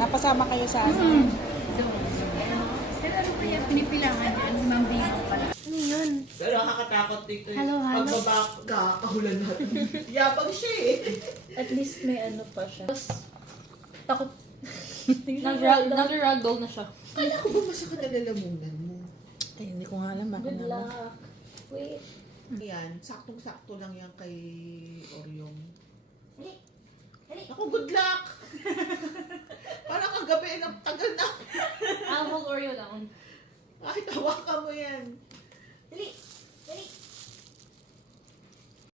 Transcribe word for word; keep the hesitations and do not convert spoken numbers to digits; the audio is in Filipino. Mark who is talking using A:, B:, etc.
A: napasama kayo sa ano.
B: Hmm. Pero ano ba yan? Pinipilangan yan? Mambingo pala.
A: Ano yun?
C: Pero nakakatakot dito yung
A: Hello, hello.
C: pagbaba ka, kahulan natin. Yabang siya eh.
D: At least may ano pa siya. Tapos, takot.
A: Nag-ragdoll na siya.
C: Kala ko ba masakit na lalamunan mo?
A: Eh, hindi ko nga alam. Ako
D: Good
A: naman.
D: luck. Wait.
C: Yan, saktong-sakto lang yan kay Oriong. Ako, good luck! Parang kagabi, ang tagal na.
D: Almond Oreo lang.
C: Kahit hawakan mo yan.